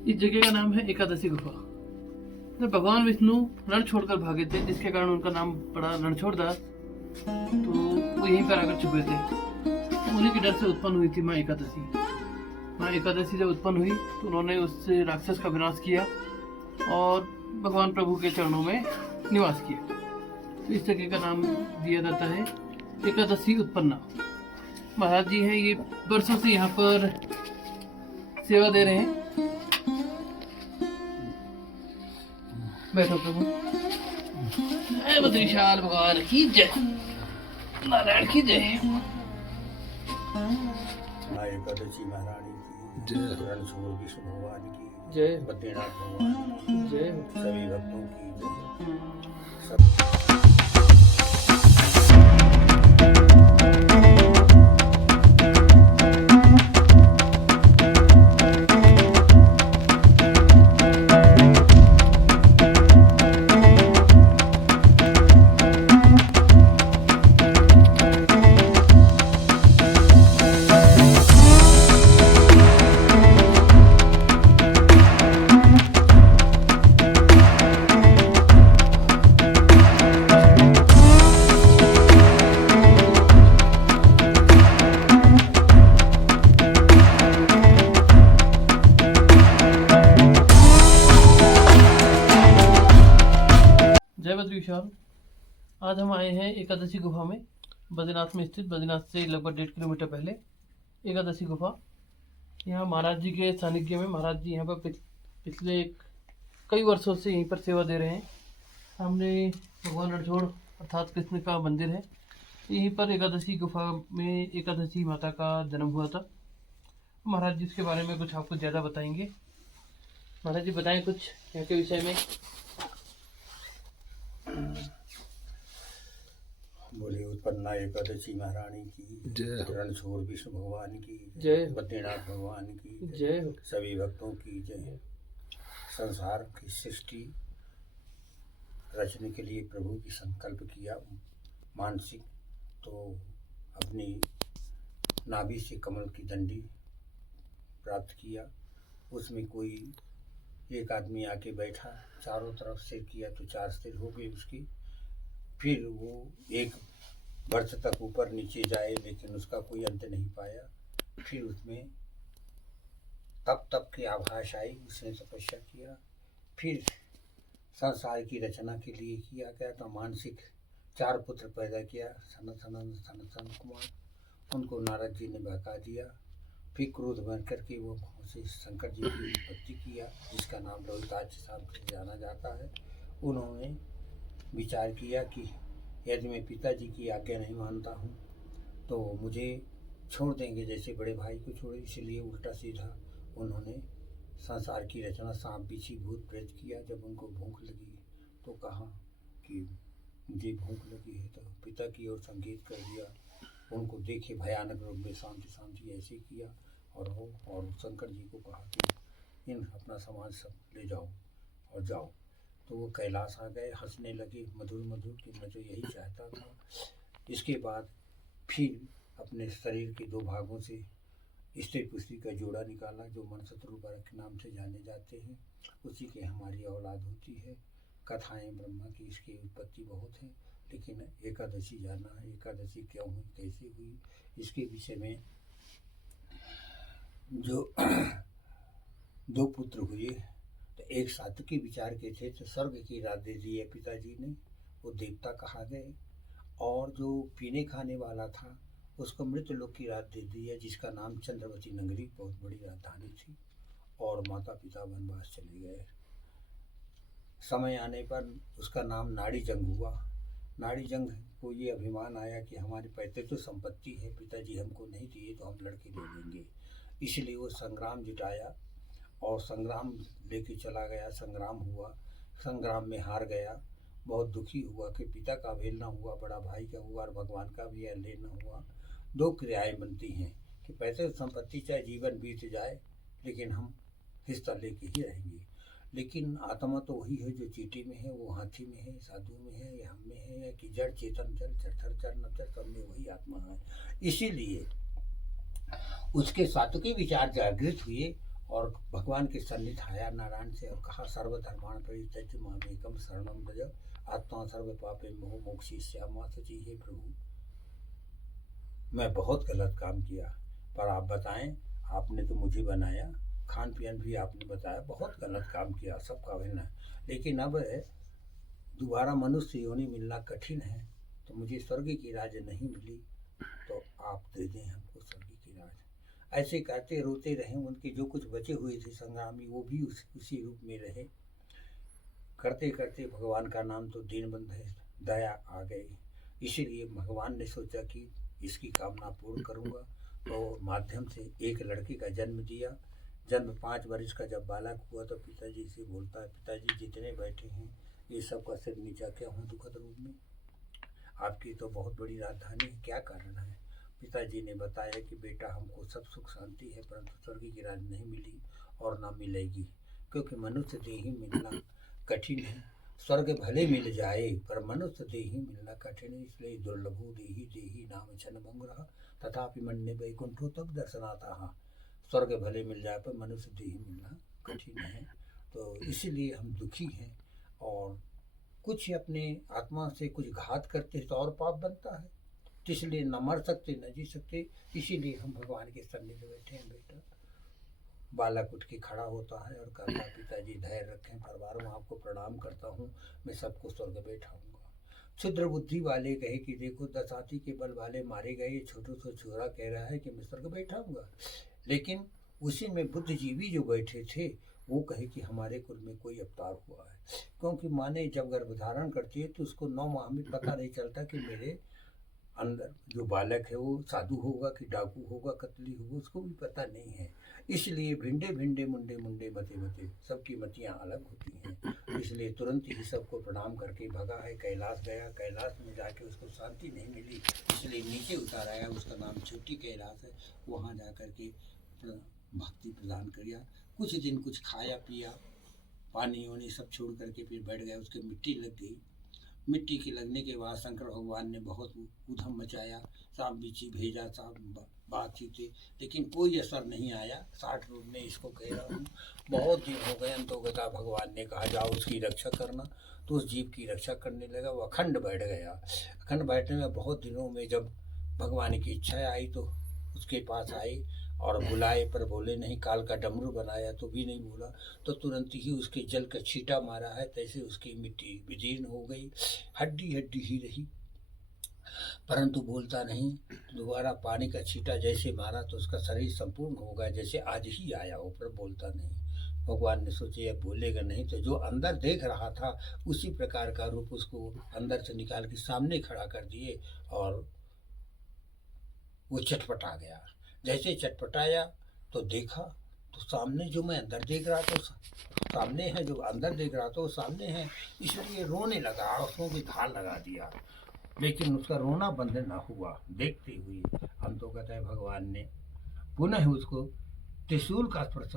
इस जगह का नाम है एकादशी गुफा। जब भगवान विष्णु रण छोड़कर भागे थे, जिसके कारण उनका नाम पड़ा रणछोड़दास, तो वो यहीं पर आकर छुपे थे। उन्हीं के डर से उत्पन्न हुई थी माँ एकादशी। माँ एकादशी जब उत्पन्न हुई तो उन्होंने उससे राक्षस का विनाश किया और भगवान प्रभु के चरणों में निवास किया। तो इस जगह का नाम दिया जाता है एकादशी उत्पन्ना। महाराज जी हैं, ये वर्षों से यहाँ पर सेवा दे रहे हैं। बैठो प्रभु। जय बद्रीशाल भगवान की जय, नारायण की जय। माँ एकादशी महारानी की जय, रणछोड़ विष्णु भगवान की जय, बद्रीनाथ भगवान की जय। सभी भक्तों की जय। जय बद्रीशाल। आज हम आए हैं एकादशी गुफा में, बद्रीनाथ में स्थित, बद्रीनाथ से लगभग 1.5 किलोमीटर पहले एकादशी गुफा। यहाँ महाराज जी के सानिध्य में, महाराज जी यहाँ पर पिछले कई वर्षों से यहीं पर सेवा दे रहे हैं। सामने भगवान रणछोड़ अर्थात कृष्ण का मंदिर है। यहीं पर एकादशी गुफा में एकादशी माता का जन्म हुआ था। महाराज जी इसके बारे में कुछ आपको ज़्यादा बताएंगे। महाराज जी बताएं कुछ यहाँ के विषय में। बोले उत्पन्ना एकादशी महारानी की जय, रणछोड़ विष्णु भगवान की जय, बद्रीनाथ भगवान की जय, सभी भक्तों की जय। संसार की सृष्टि रचने के लिए प्रभु की संकल्प किया मानसिक, तो अपनी नाभि से कमल की डंडी प्राप्त किया। उसमें कोई एक आदमी आके बैठा, चारों तरफ सिर किया तो 4 सिर हो गए उसकी। फिर वो एक वर्ष तक ऊपर नीचे जाए लेकिन उसका कोई अंत नहीं पाया। फिर उसमें तप की आभास आई, उसने तपस्या किया। फिर संसार की रचना के लिए किया गया तो मानसिक 4 पुत्र पैदा किया, सनत कुमार। उनको नारद जी ने बहका दिया। फिर क्रोध बन करके वो उसे शंकर जी की उत्पत्ति किया, जिसका नाम रोहिताक्ष साहब से जाना जाता है। उन्होंने विचार किया कि यदि मैं पिताजी की आज्ञा नहीं मानता हूँ तो मुझे छोड़ देंगे जैसे बड़े भाई को छोड़े। इसलिए उल्टा सीधा उन्होंने संसार की रचना सांप बिच्छी भूत प्रेत किया। जब उनको भूख लगी तो कहा कि मुझे भूख लगी है, तो पिता की ओर संकेत कर दिया। उनको देखे भयानक रूप में शांति ऐसे किया और शंकर जी को कहा कि इन अपना सामान सब ले जाओ और जाओ। तो वो कैलाश आ गए, हंसने लगे मधुर कि मैं तो यही चाहता था। इसके बाद फिर अपने शरीर के 2 भागों से स्त्री पुत्री का जोड़ा निकाला, जो मनसत्रू बालक के नाम से जाने जाते हैं। उसी के हमारी औलाद होती है। कथाएं ब्रह्मा की इसकी उत्पत्ति बहुत है, लेकिन एकादशी जाना है, एकादशी क्यों हुई, कैसे हुई, इसके विषय में जो 2 पुत्र हुए तो एक सात्विकी विचार के थे, तो स्वर्ग की रात दे दी है पिताजी ने, वो देवता कहा गए। और जो पीने खाने वाला था उसको मृत लोक की रात दे दी है, जिसका नाम चंद्रवती नगरी बहुत बड़ी राजधानी थी। और माता पिता वनवास चले गए। समय आने पर उसका नाम नाड़ी जंग हुआ। नाड़ी जंग को ये अभिमान आया कि हमारे पैतृक तो संपत्ति है, पिताजी हमको नहीं दिए तो हम लड़के ले लेंगे। इसलिए वो संग्राम जुटाया और संग्राम लेके चला गया। संग्राम हुआ, संग्राम में हार गया। बहुत दुखी हुआ कि पिता का अवहेलना हुआ, बड़ा भाई का हुआ और भगवान का भी अवहेलना हुआ। 2 क्रियाएं बनती हैं कि पैसे संपत्ति चाहे जीवन बीत जाए लेकिन हम हिस्सा लेके ही रहेंगे। लेकिन आत्मा तो वही है जो चींटी में है, वो हाथी में है, साधु में है, या हम में है, या कि जड़ चेतन जड़ चर चर नचर सब में वही आत्मा है। इसीलिए उसके सात्विकी विचार जागृत हुए और भगवान के सन्निध आया नारायण से और कहा सर्वधर्मान् परित्यज्य मामेकं शरणं व्रज आत्मा सर्व पापे मोह मोक्षयिष्यामि सची। हे प्रभु, मैं बहुत गलत काम किया, पर आप बताएं, आपने तो मुझे बनाया, खान पियन भी आपने बताया, बहुत गलत काम किया, सबका वही, लेकिन अब दोबारा मनुष्य योनि मिलना कठिन है, तो मुझे स्वर्ग की राज नहीं मिली, तो आप दे दें हमको स्वर्ग की राज। ऐसे कहते रोते रहे। उनके जो कुछ बचे हुए थे संग्रामी, वो भी उसी रूप में रहे। करते करते भगवान का नाम तो दीनबंधु है, दया आ गई। इसीलिए भगवान ने सोचा कि इसकी कामना पूर्ण करूँगा, तो माध्यम से एक लड़के का जन्म दिया। जन्म 5 वर्ष का जब बालक हुआ तो पिताजी से बोलता है, पिताजी जितने बैठे हैं ये सब का सिर नीचा क्या हूँ दुखद रूप में, आपकी तो बहुत बड़ी राजधानी है, क्या कारण है। पिताजी ने बताया कि बेटा हमको सब सुख शांति है, परंतु स्वर्ग की राज नहीं मिली और ना मिलेगी, क्योंकि मनुष्य देही मिलना कठिन है। स्वर्ग भले मिल जाए पर मनुष्य देही मिलना कठिन है, इसलिए दुर्लभो देही देही नाम छन भंगुरः तथापि मन्ये वैकुंठो तब दर्शनाता। स्वर्ग भले मिल जाए पर मनुष्य देही मिलना कठिन है, तो इसीलिए हम दुखी हैं और कुछ अपने आत्मा से कुछ घात करते तो और पाप बनता है, तो इसलिए न मर सकते न जी सकते, इसीलिए हम भगवान के सन्निधि बैठे हैं। बेटा, बालक उठ के खड़ा होता है और कहता, पिताजी धैर्य रखें, परिवार में आपको प्रणाम करता हूँ, मैं सबको स्वर्ग बैठाऊंगा। क्षुद्र बुद्धि वाले कहे कि देखो 10 हाथी के बल वाले मारे गए, छोटू सा छोरा कह रहा है कि मैं स्वर्ग बैठाऊंगा, लेकिन उसी में बुद्धिजीवी जो बैठे थे वो कहे कि हमारे कुल में कोई अवतार हुआ है, क्योंकि माँ ने जब गर्भधारण करती है तो उसको 9 माह में पता नहीं चलता कि मेरे अंदर जो बालक है वो साधु होगा कि डाकू होगा, कतली होगा, उसको भी पता नहीं है। इसलिए भिंडे भिंडे मुंडे मुंडे मते मते सबकी मतियाँ अलग होती हैं, इसलिए तुरंत ही सबको प्रणाम करके भगा है। कैलाश गया, कैलाश में जाके उसको शांति नहीं मिली, इसलिए नीचे उतार आया, उसका नाम छोटी कैलाश है। वहाँ जा कर के भक्ति प्रदान किया, कुछ दिन कुछ खाया पिया, पानी वानी सब छोड़ करके फिर बैठ गया। उसके मिट्टी लग गई। मिट्टी के लगने के बाद शंकर भगवान ने बहुत उधम मचाया, सांप बिच्छी भेजा, सब बातचीत, लेकिन कोई असर नहीं आया। 60 रूप में इसको कह रहा हूँ, बहुत दिन हो गए। अंतोगता भगवान ने कहा जाओ उसकी रक्षा करना, तो उस जीव की रक्षा करने लगा। वो अखंड बैठ गया। अखंड बैठने में बहुत दिनों में जब भगवान की इच्छा आई तो उसके पास आए और बुलाए, पर बोले नहीं। काल का डमरू बनाया तो भी नहीं बोला, तो तुरंत ही उसके जल का छींटा मारा है, तैसे उसकी मिट्टी विदीर्ण हो गई, हड्डी हड्डी ही रही, परंतु बोलता नहीं। दोबारा पानी का छींटा जैसे मारा तो उसका शरीर संपूर्ण हो गया, जैसे आज ही आया हो, पर बोलता नहीं। भगवान ने सोचे अब बोलेगा नहीं, तो जो अंदर देख रहा था उसी प्रकार का रूप उसको अंदर से निकाल के सामने खड़ा कर दिए और वो चटपटा गया। जैसे चटपटाया तो देखा तो सामने जो मैं अंदर देख रहा था सामने है, जो अंदर देख रहा था वो सामने है, इसलिए रोने लगा, आंसुओं की धार लगा दिया, लेकिन उसका रोना बंद न हुआ। देखते हुए हम तो कहते हैं भगवान ने पुनः उसको त्रिशूल का स्पर्श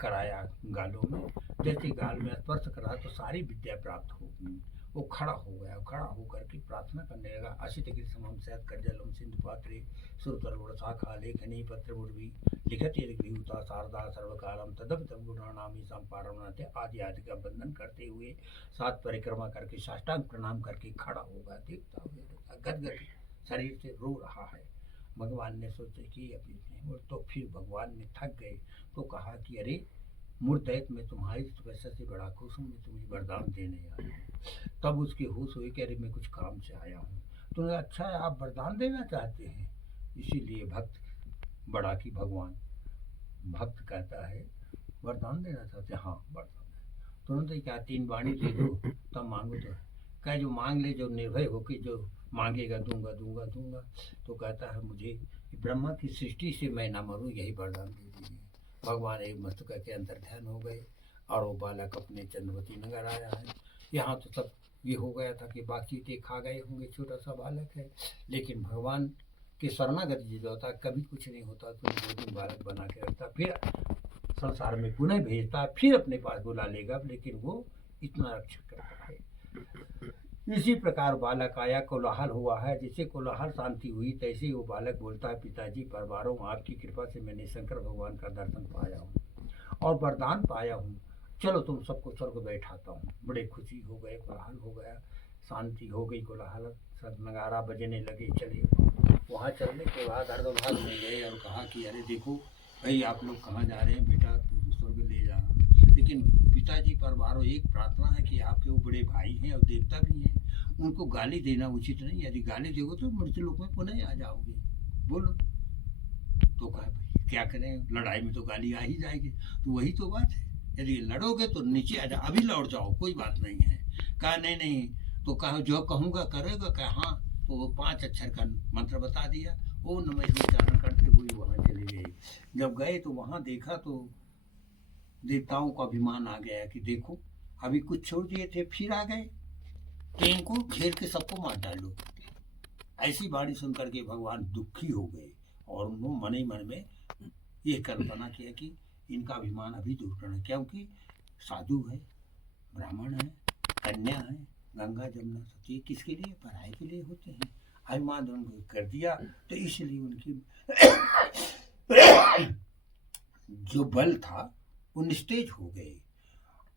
कराया गालों में। जैसे गाल में स्पर्श करा तो सारी विद्या प्राप्त हो गई। वो खड़ा हो गया, खड़ा होकर के प्रार्थना करने लगा। असित गिर समम सैत करजलम सिंधु पात्रे सुरतरुण शाखा लेखनी पत्र मुर्वी लिखत यदुता शारदा सर्वकालम तदप तब गुणानामी संपारणाते आदि आदि का बंधन करते हुए 7 परिक्रमा करके साष्टांग प्रणाम करके खड़ा होगा। देखता हुआ गदगद शरीर से रो रहा है। भगवान ने सोचा कि अभी तो फिर भगवान ने थक गए तो कहा कि अरे मूर्त मैं तुम्हारी तपस्या से बड़ा खुश हूँ, मैं तुम्हें वरदान देने आया हूँ। तब उसके होश हुई कि अरे मैं कुछ काम से आया हूँ। तो अच्छा है आप वरदान देना चाहते हैं, इसीलिए भक्त बड़ा कि भगवान भक्त कहता है वरदान देना चाहते, हाँ वरदान है। तुरंत ही क्या 3 वाणी दे दो तब मांगो, तो कह जो मांग ले, जो निर्भय होकर जो मांगेगा दूंगा दूंगा दूंगा। तो कहता है मुझे ब्रह्मा की सृष्टि से मैं ना मरूं, यही वरदान दे दीजिए। भगवान एक मस्तक के अंतर ध्यान हो गए और वो बालक अपने चंद्रवती नगर आया है। यहाँ तो सब ये हो गया था कि बाकी ते खा गए होंगे, छोटा सा बालक है, लेकिन भगवान के शरणागति जो होता कभी कुछ नहीं होता, तो 2 दिन बालक बना के रखता, फिर संसार में पुनः भेजता, फिर अपने पास बुला लेगा, लेकिन वो इतना रक्षक करता है। इसी प्रकार बालक आया, कोलाहल हुआ है। जैसे कोलाहल शांति हुई तैसे वो बालक बोलता है पिताजी परिवारों आपकी कृपा से मैंने शंकर भगवान का दर्शन पाया हूँ और वरदान पाया हूँ, चलो तुम सबको स्वर्ग बैठाता हूँ। बड़े खुशी हो गए, कोलाहल हो गया, शांति हो गई, कोलाहल, सब नगारा बजने लगे। चले वहाँ चलने के बाद अर्धभाग में गए और कहा कि अरे देखो भाई, आप लोग कहाँ जा रहे हैं बेटा, तू स्वर्ग ले जा। लेकिन पिताजी पर बारो एक प्रार्थना है कि आपके वो बड़े भाई हैं और देवता भी हैं, उनको गाली देना उचित नहीं, यदि गाली दोगे तो मृत्यु लोक में पुनः आ जाओगे, बोलो। तो कहा भाई क्या करें, लड़ाई में तो गाली आ ही जाएगी, तो वही तो बात है, यदि लड़ोगे तो नीचे आ जाओ, अभी लौट जाओ, कोई बात नहीं है। कहा नहीं नहीं, तो कहा जो कहूँगा करेगा, कहा हाँ। तो वो 5 अक्षर का मंत्र बता दिया, ओ नमः उच्चारण करते हुए वहाँ चले गए। जब गए तो वहाँ देखा तो देवताओं का अभिमान आ गया कि देखो अभी कुछ छोड़ दिए थे, फिर आ गए, तो इनको घेर के सबको मार डालो। ऐसी बाणी सुनकर के भगवान दुखी हो गए और उन्होंने मन ही मन में ये कल्पना किया कि इनका अभिमान अभी दूर करना, क्योंकि साधु है, ब्राह्मण है, कन्या है, गंगा जमुना सती किसके लिए, पढ़ाई के लिए होते हैं। अभिमान उनको कर दिया तो इसलिए उनकी जो बल था वो निस्तेज हो गए।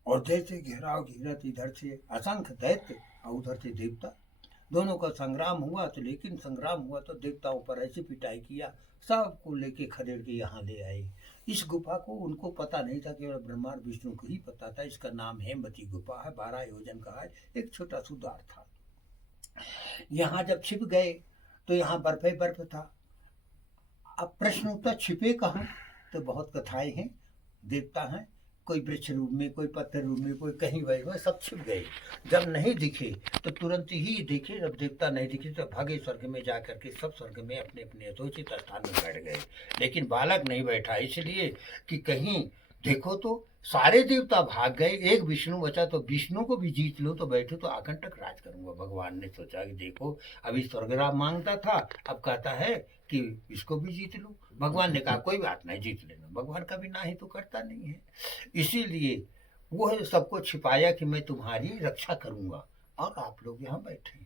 और जैसे घेराव घेरत, इधर से असंख्य दैत्य और उधर से देवता, दोनों का संग्राम हुआ। तो लेकिन संग्राम हुआ तो देवताओं पर ऐसी पिटाई किया, सबको लेके खदेड़ के यहाँ ले आए। इस गुफा को उनको पता नहीं था, केवल ब्रह्मा विष्णु को ही पता था। इसका नाम हेमवती गुफा है, 12 योजन का है, एक छोटा सुधार था। यहाँ जब छिप गए तो यहाँ बर्फ ही बर्फ था। अब प्रश्न उठता छिपे कहाँ, तो बहुत कथाएं हैं, देवता हैं, कोई वृक्ष रूप में, कोई पत्थर रूप में, कोई कहीं वही में, सब छिप गए। जब नहीं दिखे तो तुरंत ही देखे, जब देवता नहीं दिखे तो भागे स्वर्ग में जा करके सब स्वर्ग में अपने अपने यथोचित स्थान में बैठ गए। लेकिन बालक नहीं बैठा, इसलिए कि कहीं देखो तो सारे देवता भाग गए, एक विष्णु बचा, तो विष्णु को भी जीत लो तो बैठो तो आकंटक राज करूंगा। भगवान ने सोचा कि देखो अभी स्वर्गराज मांगता था, अब कहता है कि इसको भी जीत लो। भगवान ने कहा कोई बात नहीं, जीत लेना, भगवान कभी ना ही तो करता नहीं है। इसीलिए वो सबको छिपाया कि मैं तुम्हारी रक्षा करूंगा और आप लोग यहाँ बैठे,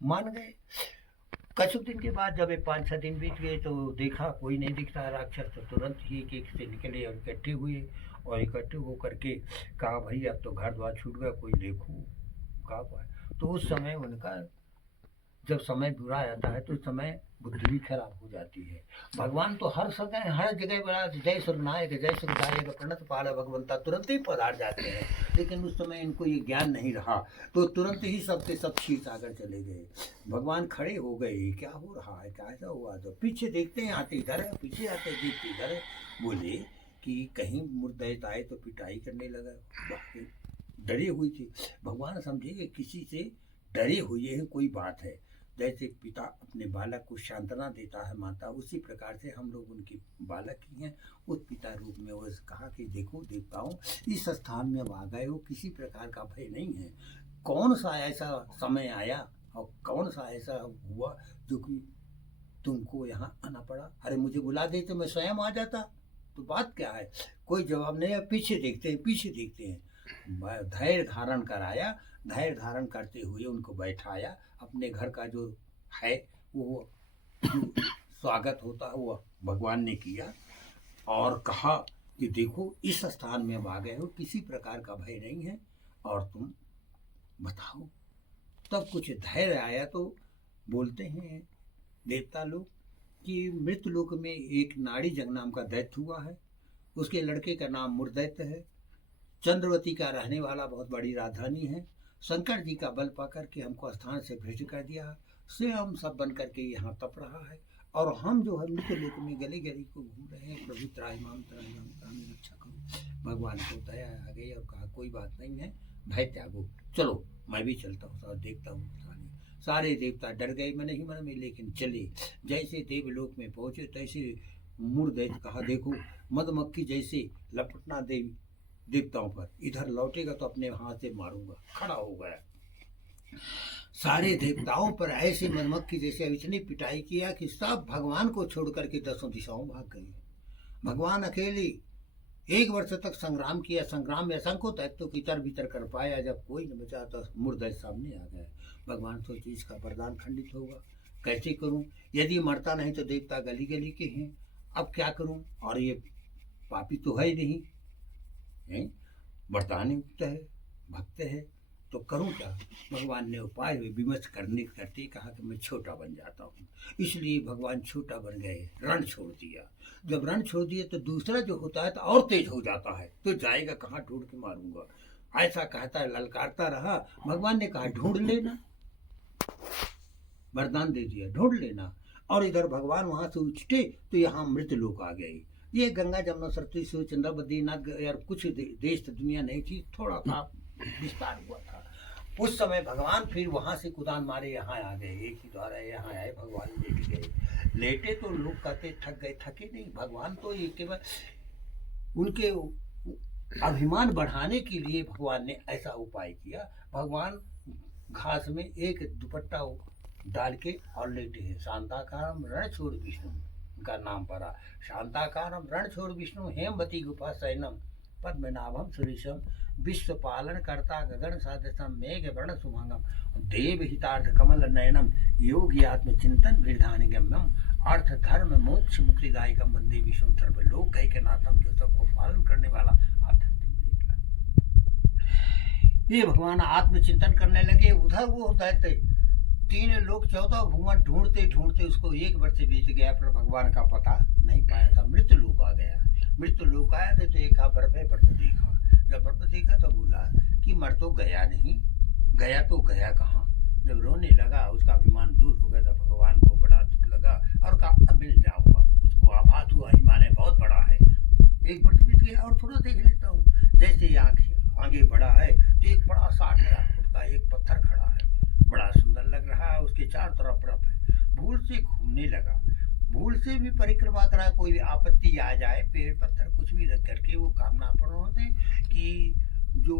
मान गए। कुछ दिन के बाद जब 5-6 दिन बीत गए तो देखा कोई नहीं दिख रहा राक्षस, तो तुरंत ही एक एक से निकले और इकट्ठे हुए, और इकट्ठे होकर के कहा भाई अब तो घर द्वार छूट गया, कोई देखो कहा पाए। तो उस समय उनका जब समय बुरा आता है तो उस समय बुद्धि भी खराब हो जाती है। भगवान तो हर समय हर जगह बड़ा जय सुरनायक जय सुरदायक प्रणत पाल भगवंता तुरंत ही पधार जाते हैं, लेकिन उस समय इनको ये ज्ञान नहीं रहा तो तुरंत ही सबके सब क्षीर सागर चले गए। भगवान खड़े हो गए, क्या हो रहा है, क्या ऐसा हुआ, तो पीछे देखते हैं आते इधर है, पीछे आते देखते इधर है। बोले कि कहीं मुर्दैत आए तो पिटाई करने लगा, डरे हुई थी। भगवान समझे किसी से डरे हुए हैं, कोई बात है। जैसे पिता अपने बालक को सांत्वना देता है माता, उसी प्रकार से हम लोग उनकी बालक ही हैं। उस पिता रूप में वो कहा कि देखो देवताओं, इस स्थान में अब आ गए हो, किसी प्रकार का भय नहीं है। कौन सा ऐसा समय आया और कौन सा ऐसा हुआ जो कि तुमको यहाँ आना पड़ा? अरे मुझे बुला देते तो मैं स्वयं आ जाता, तो बात क्या है? कोई जवाब नहीं है। पीछे देखते हैं, पीछे देखते हैं। धैर्य धारण कराया, धैर्य धारण करते हुए उनको बैठाया। अपने घर का जो है वो जो स्वागत होता है वो भगवान ने किया और कहा कि देखो इस स्थान में अब आ गए हो, किसी प्रकार का भय नहीं है और तुम बताओ। तब कुछ धैर्य आया तो बोलते हैं देवता लोग कि मृत लोक में एक नाड़ी जंग नाम का दैत्य हुआ है, उसके लड़के का नाम मुर्दैत्य है, चंद्रवती का रहने वाला बहुत बड़ी राजधानी है। शंकर जी का बल पाकर के हमको स्थान से भ्रष्ट कर दिया, से हम सब बन करके यहाँ तप रहा है और हम जो है मृत लोक में गली गली को घूम रहे हैं। प्रभु त्राहिमाम त्राहिमाम, हमें रक्षा करो। भगवान को दया आ गई और कहा कोई बात नहीं है, भय त्यागो, चलो मैं भी चलता हूँ और देखता हूँ। सारे देवता डर गए मन ही मन में, लेकिन चले। जैसे देवलोक में पहुंचे तैसे मुर्दैत्य कहा देखो मधुमक्खी जैसे लपटना देवी देवताओं पर, इधर लौटेगा तो अपने हाथ से मारूंगा। खड़ा हो गया, सारे देवताओं पर ऐसे मधुमक्खी जैसे इतनी पिटाई किया कि सब भगवान को छोड़ करके 10 दिशाओं भाग गए। भगवान अकेले 1 वर्ष तक संग्राम किया, संग्राम में असंख्य दैत्यों की तर भीतर कर पाया। जब कोई न बचा तो मुर्दैत्य सामने आ गया। भगवान सोचे इसका वरदान खंडित होगा, कैसे करूं? यदि मरता नहीं तो देवता गली गली के हैं, अब क्या करूं? और ये पापी तो है ही नहीं, हैं? वरदानी युक्त है, भक्त है, तो करूं क्या? भगवान ने उपाय विमर्श करते कहा कि मैं छोटा बन जाता हूँ। इसलिए भगवान छोटा बन गए, रण छोड़ दिया। जब रण छोड़ दिया तो दूसरा जो होता है तो और तेज हो जाता है, तो जाएगा कहाँ, ढूंढ के मारूंगा, ऐसा कहता है, ललकारता रहा। भगवान ने कहा ढूंढ लेना, वरदान दे दिया, ढूंढ लेना। और इधर भगवान वहां से उछटे तो यहाँ मृत लोक आ गए। ये गंगा जमुना सरस्वती सूर्यचंद्र बद्रीनाथ यार कुछ देश दुनिया नहीं थी, थोड़ा सा विस्तार हुआ था। उस समय भगवान फिर वहां से कुदान मारे यहाँ आ गए, एक ही द्वारा यहाँ आए, भगवान लेट गए। लेटे तो लोग कहते थक गए, थके नहीं। भगवान तो ये केवल उनके अभिमान बढ़ाने के लिए भगवान ने ऐसा उपाय किया। भगवान घास में एक दुपट्टा डाल के और लेटे हैं। शांताकारम रणछोड़ विष्णु का नाम पड़ा। शांताकारम रणछोड़ विष्णु हेमवती गुफा शयनम पद्मनाभम सुरेशम विश्वपालन कर्ता गगन सदृशम मेघ वर्ण सुभंगम देव हितार्थ कमल नयनम योगी आत्मचिंतन वृद्धानि गम्यम अर्थ धर्म मोक्ष मुक्तिदायकम वंदे विष्णु सर्वलोक कैकनाथम, जो सबको पालन करने वाला ये भगवान आत्मचिंतन करने लगे। उधर वो दैत्य 3 लोग 14 भुवन ढूंढते ढूंढते उसको 1 वर्ष बीत गया, पर भगवान का पता नहीं पाया था। मृत्यु लोक आ गया। मृत्यु लोक आया तो देखा बर्फ है, बर्फ देखा। जब बर्फ देखा तो बोला कि मर तो गया नहीं, गया तो गया कहाँ। जब रोने लगा, उसका अभिमान दूर हो गया, तो भगवान को बड़ा दुख लगा और कहा अब मिल जाऊंगा। उसको आभास हुआ हिमालय बहुत बड़ा है, 1 वर्ष बीत गया और थोड़ा देख लेता हूँ। जैसे ही आगे बढ़ा है तो एक बड़ा 60,000 फुट का एक पत्थर खड़ा है, बड़ा सुंदर लग रहा है, उसके चारों तरफ बर्फ है। भूल से घूमने लगा, भूल से भी परिक्रमा करा, कोई भी आपत्ति आ जाए, पेड़ पत्थर कुछ भी रख करके वो कामना पूर्ण होते कि जो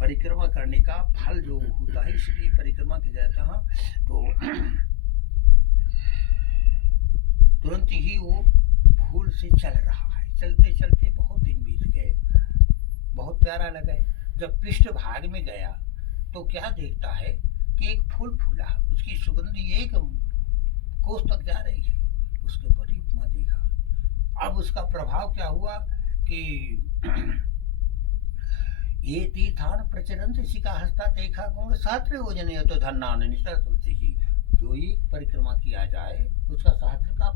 परिक्रमा करने का फल जो होता है, इसलिए परिक्रमा की जाता है। तो तुरंत ही वो भूल से चल रहा है, चलते चलते बहुत दिन बीत गए, बहुत प्यारा लगा। जब पृष्ठ भाग में गया तो क्या देखता है कि एक फूल फूला, उसकी सुगंधी 1 कोस तक जा रही है। उसके बड़ी उपमा देखा। अब उसका प्रभाव क्या हुआ कि ये तीर्थान प्रचरंत शिका हस्ता देखा गंग सहस्त्र योजने तो धन्नान ही। जो ही परिक्रमा किया जाए उसका सहस्त्र का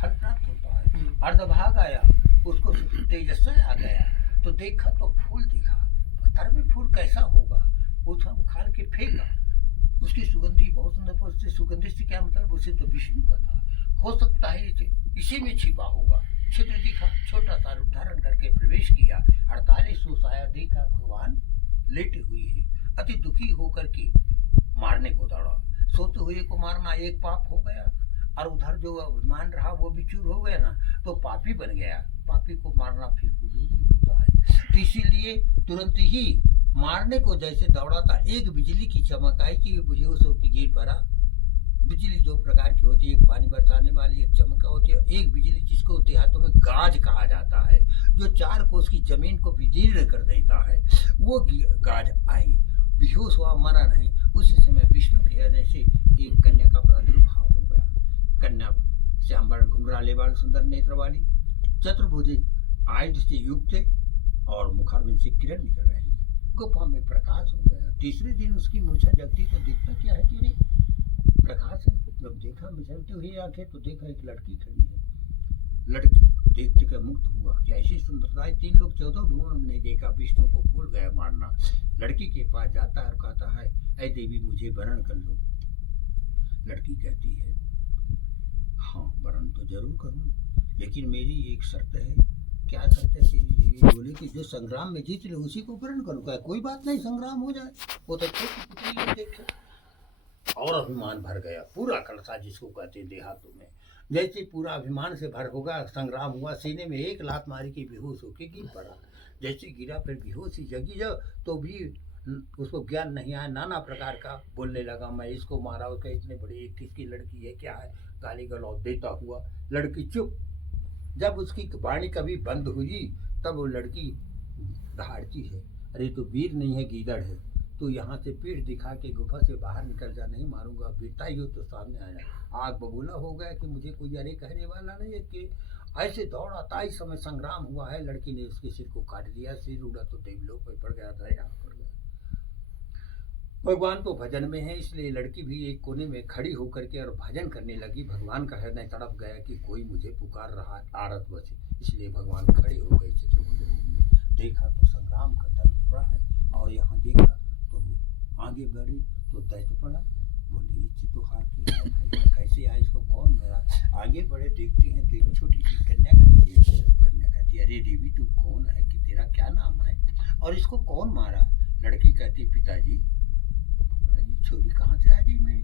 फल प्राप्त होता है। अर्धभाग आया, उसको तेजस्वी आ गया तो देखा तो फूल दिखा। पत्थर में फूल कैसा होगा, उसको उखाड़ के फेंका। उसकी सुगंधी बहुत सुंदर, पर उससे सुगंधी से क्या मतलब, उसे तो विष्णु का था। हो सकता है इसी में छिपा होगा। छिद्र दिखा, छोटा सा रूप धारण करके प्रवेश किया। 4800 साया देखा, भगवान लेटे हुए हैं। अति दुखी होकर के मारने को दौड़ा। सोते हुए को मारना एक पाप हो गया, और उधर जो अभिमान रहा वो भी चूर हो गया ना, तो पापी बन गया। पापी को मारना फिर होता है। तो इसीलिए तुरंत ही मारने को जैसे दौड़ा था, एक बिजली की चमक आई कि बेहोश होकर गिर पड़ा। बिजली 2 प्रकार की होती है, एक पानी बरसाने वाली, एक चमका होती है। एक बिजली जिसको देहातों में गाज कहा जाता है, जो 4 कोस की जमीन को विदीर्ण कर देता है, वो गाज आई। बेहोश हुआ, मरा नहीं। उसी समय विष्णु के हृदय से एक कन्या का प्रादुर्भाव हो गया। कन्या श्यामवर घुंघराले वाली, सुंदर नेत्र वाली, चतुर्भुजी, आयुध से युक्त और मुखारबिंद से किरण निकल रहे हैं। गुफा में प्रकाश हो गया। तीसरे दिन उसकी मूर्छा जगती तो दिखता क्या है कि रे प्रकाश है। जब देखा मिचलती हुई आंखें तो देखा एक लड़की खड़ी है। लड़की देखते कर मुक्त हुआ कि ऐसी सुंदरता है 3 लोग 14 भुवन ने देखा। विष्णु को भूल गया मारना। लड़की के पास जाता है और कहता है, ऐ देवी मुझे वरण कर लो। लड़की कहती है, हाँ वरण तो जरूर करूँ, लेकिन मेरी एक शर्त है। क्या शर्त है तेरी देवी? बोले कि जो संग्राम में जीत ले उसी को वरण करूँगा। कोई बात नहीं, संग्राम हो जाए। वो तो देखे और अभिमान भर गया। पूरा कलसा जिसको कहते हैं देहातों में, जैसे पूरा अभिमान से भर होगा। संग्राम हुआ, सीने में एक लात मारी के बेहोश होके गिर पड़ा। जैसे गिरा फिर बेहोश ही जगी जब तो भी उसको ज्ञान नहीं आया। नाना प्रकार का बोलने लगा, मैं इसको मारा, उसका इतने बड़ी किसकी लड़की है, क्या है, गाली गलौज देता हुआ। लड़की चुप। जब उसकी वाणी कभी बंद हुई तब वो लड़की दहाड़ती है, अरे तो वीर नहीं है, गीदड़ है। तो यहाँ से पीठ दिखा के गुफा से बाहर निकल जा, नहीं मारूंगा। बेटा ही हो तो सामने आया। आग बबूला हो गया कि मुझे कोई अरे कहने वाला नहीं है कि। ऐसे दौड़ा था, इस समय संग्राम हुआ है, लड़की ने उसके सिर को काट दिया, सिर उड़ा तो देवलोक में पड़ गया था, यहाँ पड़ गया। भगवान तो भजन में है, इसलिए लड़की भी एक कोने में खड़ी होकर के और भजन करने लगी। भगवान का हृदय तड़प गया कि कोई मुझे पुकार रहा है आरत बसे, इसलिए भगवान खड़े हो गए चतुर्भुज रूप में। देखा तो संग्राम का दल पड़ा है, और यहाँ देखा तो आगे बढ़े तो दैत्य पड़ा। बोले इससे तो हार के आया था, ये कैसे आया, इसको कौन मेरा। आगे बढ़े देखते हैं तो एक छोटी सी कन्या खड़ी है। कन्या कहती है, अरे देवी तू कौन है, कि तेरा क्या नाम है, और इसको कौन मारा। लड़की कहती, पिताजी। छोरी कहाँ से आ गई, मैं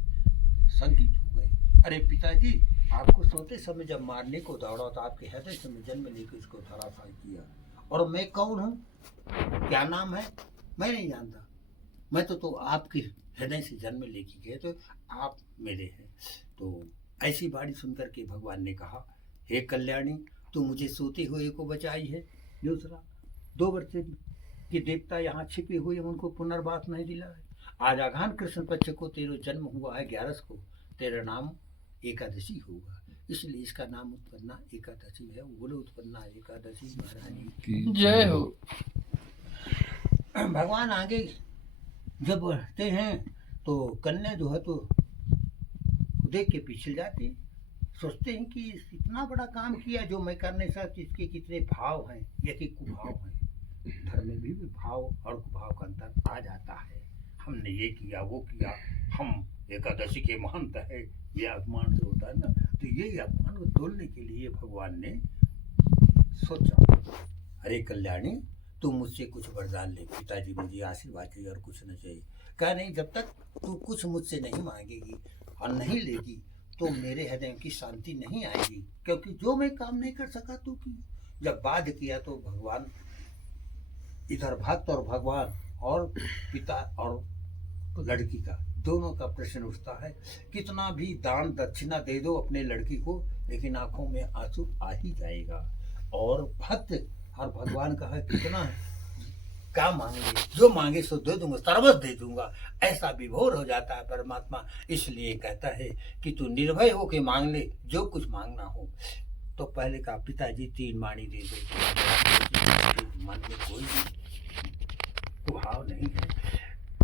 संकित हो गई। अरे पिताजी, आपको सोते समय जब मारने को दौड़ा तो आपके हृदय से मैं जन्म लेकर इसको धराशायी किया, और मैं कौन हूँ, क्या नाम है, मैं नहीं जानता। मैं तो आपके हृदय से जन्म लेके गए, तो आप मेरे हैं। तो ऐसी बाणी सुनकर के भगवान ने कहा, हे कल्याणी, तू मुझे सोते हुए को बचाई है। दूसरा, 2 वर्ष के देवता यहाँ छिपे हुए, उनको पुनर्वास नहीं दिला है। आज आघान कृष्ण पक्ष को तेरा जन्म हुआ है, 11 को तेरा नाम एकादशी होगा, इसलिए इसका नाम उत्पन्ना एकादशी है। बोलो उत्पन्ना एकादशी महारानी की जय हो। भगवान आगे जब बढ़ते हैं तो कन्या जो है तो देख के पीछे जाती, सोचते हैं कि इतना बड़ा काम किया जो मैं कर नहीं सकती, इसके कितने भाव हैं, ये कि कुभाव हैं। धर्म में भी भाव और कुभाव का अंतर आ जाता है। हमने ये किया वो किया, हम एकादशी के महंत है, ये अपमान से होता है ना। तो ये अपमान को तोड़ने के लिए भगवान ने सोचा, अरे कल्याणी, तू मुझसे कुछ वरदान ले। पिताजी मुझे आशीर्वाद चाहिए और कुछ नहीं चाहिए। कहा नहीं, जब तक तू कुछ मुझसे नहीं मांगेगी और नहीं लेगी तो मेरे हृदय की शांति नहीं आएगी, क्योंकि जो मैं काम नहीं कर सका तू की। जब बाध किया तो भगवान, इधर भक्त और भगवान और पिता और लड़की का दोनों का प्रश्न उठता है। कितना भी दान दक्षिणा दे दो अपने लड़की को, लेकिन आंखों में आंसू आ ही जाएगा। और भक्त और भगवान का है, कितना क्या मांगे, जो मांगे सो दे दूंगा, सर्वस्व दे दूंगा, ऐसा विभोर हो जाता है परमात्मा। इसलिए कहता है कि तू निर्भय हो के मांग ले, जो कुछ मांगना हो। तो पहले कहा, पिताजी 3 वाणी दे दो। मन में कोई भाव नहीं है।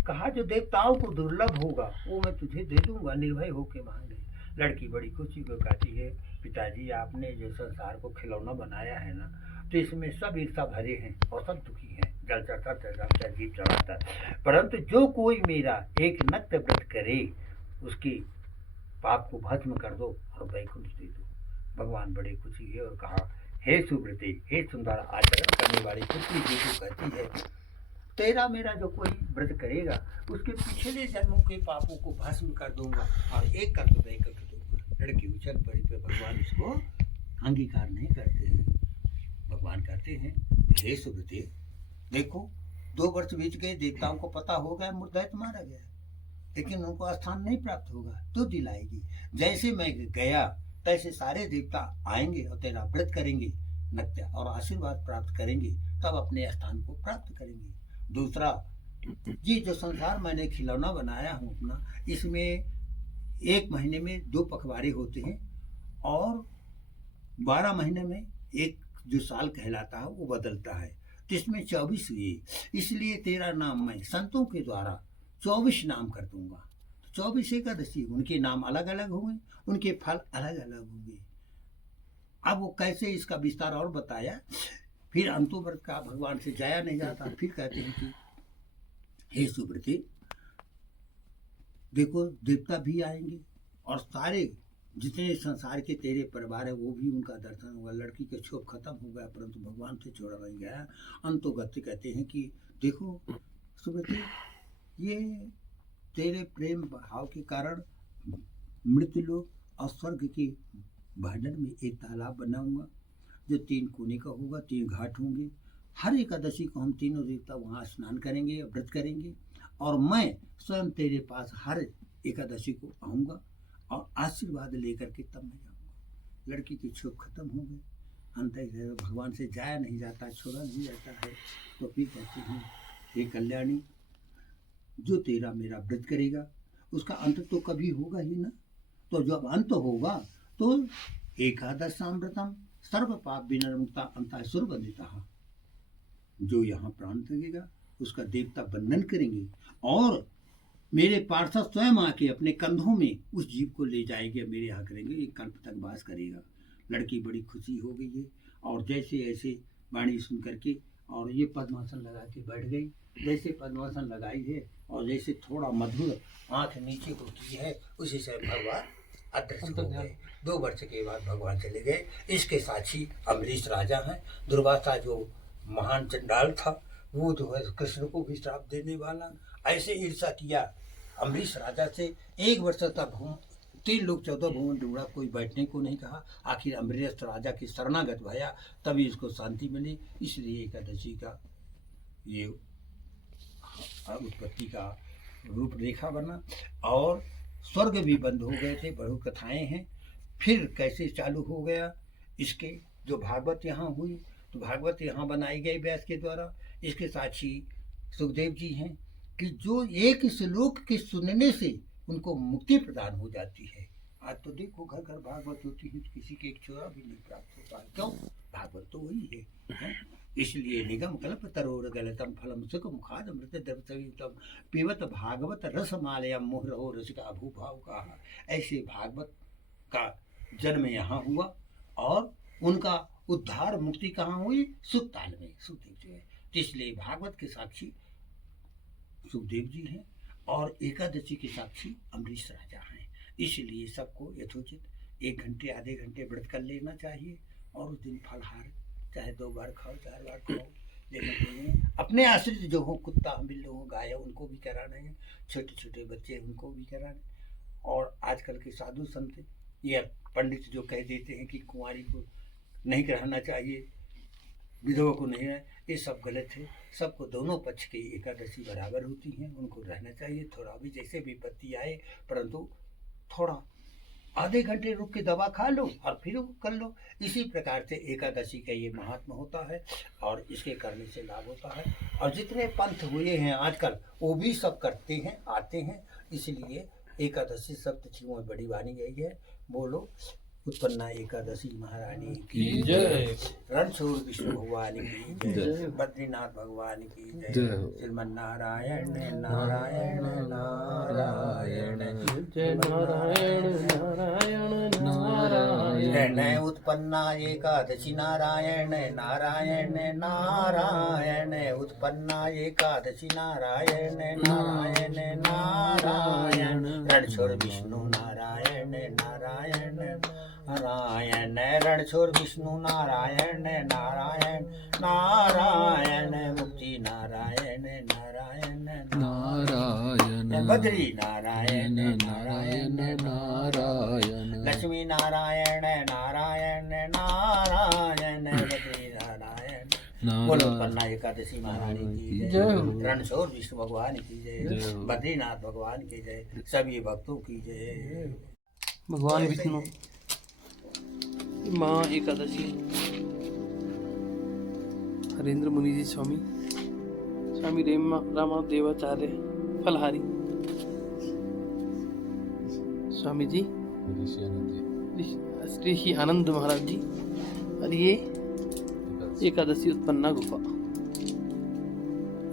कहा, जो देवताओं को दुर्लभ होगा वो मैं तुझे दे दूंगा, निर्भय होके मांग ले। लड़की बड़ी खुशी को कहती है, पिताजी आपने जो संसार को खिलौना बनाया है ना, तो इसमें सब ईर्षा भरे हैं और सब दुखी हैं, जल चढ़ता चढ़ता जीव चढ़ाता, परंतु जो कोई मेरा एक नक्त व्रत करे उसकी पाप को भस्म कर दो और वैकुंठ दे दो। भगवान बड़े खुशी है और कहा, हे सुब्रते, हे सुंदर आचरण करने वाली पुत्री जी को कहती है, तेरा मेरा जो कोई व्रत करेगा उसके पिछले जन्मों के पापों को भस्म कर दूंगा और एक कर दूंगा। लड़की उछल पड़ी पे भगवान इसको अंगीकार नहीं करते हैं। भगवान कहते हैं, हे सुब्रते, देखो 2 वर्ष बीत गए, देवताओं को पता हो गया दैत्य मारा गया, लेकिन उनको स्थान नहीं प्राप्त होगा, तो दिलाएगी। जैसे मैं गया तैसे सारे देवता आएंगे और तेरा व्रत करेंगे नत्या और आशीर्वाद प्राप्त करेंगे, तब अपने स्थान को प्राप्त करेंगे। दूसरा, ये जो संसार मैंने खिलौना बनाया हूँ अपना, इसमें 1 महीने में 2 पखवाड़े होते हैं और 12 महीने में एक जो साल कहलाता है वो बदलता है, तो इसमें 24 हुए। इसलिए तेरा नाम मैं संतों के द्वारा 24 नाम कर दूंगा। 24 एकादशी, उनके नाम अलग अलग होंगे, उनके फल अलग अलग होंगे। अब वो कैसे इसका विस्तार और बताया। फिर अंतोव्रत का भगवान से जाया नहीं जाता। फिर कहते हैं कि हे सुब्रते, देखो देवता भी आएंगे और सारे जितने संसार के तेरे परिवार है वो भी उनका दर्शन होगा। लड़की का क्षोभ खत्म हो गया, परंतु भगवान से छोड़ा नहीं गया। अंतोगत्य कहते हैं कि देखो सुब्रते, ये तेरे प्रेम भाव के कारण मृत्युलोक और स्वर्ग के भंडन में एक तालाब बनाऊंगा जो 3 कोने का होगा, 3 घाट होंगे। हर एकादशी को हम तीनों देवता वहाँ स्नान करेंगे, व्रत करेंगे, और मैं स्वयं तेरे पास हर एकादशी को आऊँगा और आशीर्वाद लेकर के तब मैं जाऊँगा। लड़की की क्षोभ खत्म हो गई। अंत भगवान से जाया नहीं जाता, छोड़ा नहीं जाता है। तो फिर कहते हैं, हे कल्याणी, जो तेरा मेरा व्रत करेगा उसका अंत तो कभी होगा ही ना। तो जब अंत होगा तो एकादशाम व्रतम सर्व पाप विनर्मुक्ता अंतः सुरवंदिता। जो यहाँ प्राण लगेगा उसका देवता बंधन करेंगे और मेरे पार्षद स्वयं आके अपने कंधों में उस जीव को ले जाएंगे, मेरे यहाँ करेंगे, एक कल्प तक वास करेगा। लड़की बड़ी खुशी हो गई है और जैसे ऐसे वाणी सुन करके और ये पद्मासन लगा के बैठ गई। जैसे पद्मासन लगाई है और जैसे थोड़ा मधुर आंख नीचे को की है, उसी से भगवान अदृश्य हो गए। 2 वर्ष के बाद भगवान चले गए। इसके साक्षी अम्बरीश राजा हैं। दुर्वासा जो महान चंडाल था वो जो है कृष्ण को भी श्राप देने वाला, ऐसे ईर्षा किया अम्बरीश राजा से। 1 वर्ष तक 3 लोग 14 भुवन ढूंढा, कोई बैठने को नहीं कहा। आखिर अम्बरीश राजा की शरणागत भया, तभी इसको शांति मिली। इसलिए एकादशी का ये उत्पत्ति का रूपरेखा बना और स्वर्ग भी बंद हो गए थे। बहु कथाएं हैं। फिर कैसे चालू हो गया इसके जो भागवत यहाँ हुई, तो भागवत यहाँ बनाई गई व्यास के द्वारा। इसके साक्षी सुखदेव जी हैं कि जो एक श्लोक के सुनने से उनको मुक्ति प्रदान हो जाती है। आज तो देखो घर घर भागवत होती है, किसी के एक छोरा भी नहीं प्राप्त होता है। क्यों? भागवत तो वही है। इसलिए निगम कल्प तरोर गलतम फलम सुख मुखाद अमृत द्रवसयुतम पिबत भागवत रसमालयम मोहरहो रसिका भूभाव का। ऐसे भागवत का जन्म यहाँ हुआ और उनका उद्धार मुक्ति कहाँ हुई? सुखताल में, सुखदेव जी है। इसलिए भागवत के साक्षी सुखदेव जी हैं और एकादशी के साक्षी अम्बरीश राजा हैं। इसलिए सबको यथोचित 1 घंटे आधे घंटे व्रत कर लेना चाहिए और उस दिन फलहार चाहे 2 बार खाओ 4 बार खाओ, लेकिन अपने आश्रित जो हो, कुत्ता बिल्ली हो गाय हो, उनको भी कराना है। छोटे छोटे बच्चे उनको भी कराना। और आजकल के साधु संत या पंडित जो कह देते हैं कि कुंवारी को नहीं कराना चाहिए, विधवा को नहीं है, ये सब गलत है। सबको दोनों पक्ष की एकादशी बराबर होती हैं, उनको रहना चाहिए। थोड़ा भी जैसे विपत्ति आए, परंतु थोड़ा आधे घंटे रुक के दवा खा लो और फिर कर लो। इसी प्रकार से एकादशी का ये महात्मा होता है और इसके करने से लाभ होता है। और जितने पंथ हुए हैं आजकल वो भी सब करते हैं, आते हैं। इसलिए एकादशी सप्तशियों में बड़ी वाणी गई है। बोलो उत्पन्ना एकादशी महारानी की जय, रणछोड़ विष्णु भगवान की जय, बद्रीनाथ भगवान की जय, श्रीमन नारायण नारायण नारायण जय नारायण नारायण नारायण। उत्पन्ना एकादशी नारायण नारायण नारायण, उत्पन्ना एकादशी नारायण नारायण नारायण, रणछोड़ विष्णु नारायण नारायण नारायण, रणछोड़ विष्णु नारायण नारायण नारायण, मुक्ति नारायण नारायण नारायण, बद्री नारायण नारायण नारायण, लक्ष्मी नारायण नारायण नारायण, बद्री नारायण। बोलो उत्पन्ना एकादशी महारानी की जय, रणछोड़ विष्णु भगवान की जय, बद्रीनाथ भगवान की जय, सभी भक्तों की जय। भगवान विष्णु माँ एकादशी, हरेंद्र मुनि जी स्वामी, स्वामी रामादेवाचार्य फलहारी, स्वामी जी श्री आनंद महाराज जी। और ये एकादशी उत्पन्ना गुफा,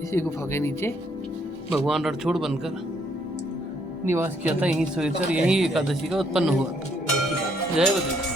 इसी गुफा के नीचे भगवान रणछोड़ बनकर निवास किया था। यहीं सोचकर यहीं एकादशी का उत्पन्न हुआ। जय बद्री।